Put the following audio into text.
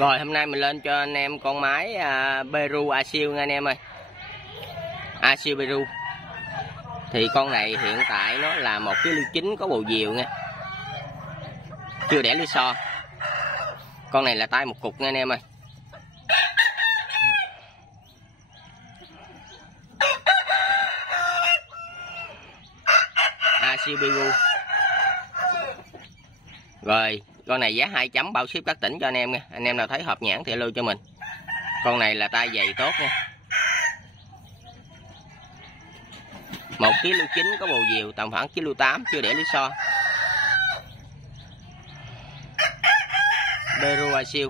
Rồi hôm nay mình lên cho anh em con mái Peru Asil nha anh em ơi. Asil Peru. Thì con này hiện tại nó là 1,9 kg có bầu diều nha. Chưa đẻ lưới so. Con này là tay một cục nha anh em ơi. Asil Peru. Rồi, con này giá 2 chấm bao ship các tỉnh cho anh em nha. Anh em nào thấy hợp nhãn thì lưu cho mình. Con này là tay dày tốt nha. 1,9 kg có bầu diều, tầm khoảng 1,8 kg, chưa đẻ lưới so. Peru Asil.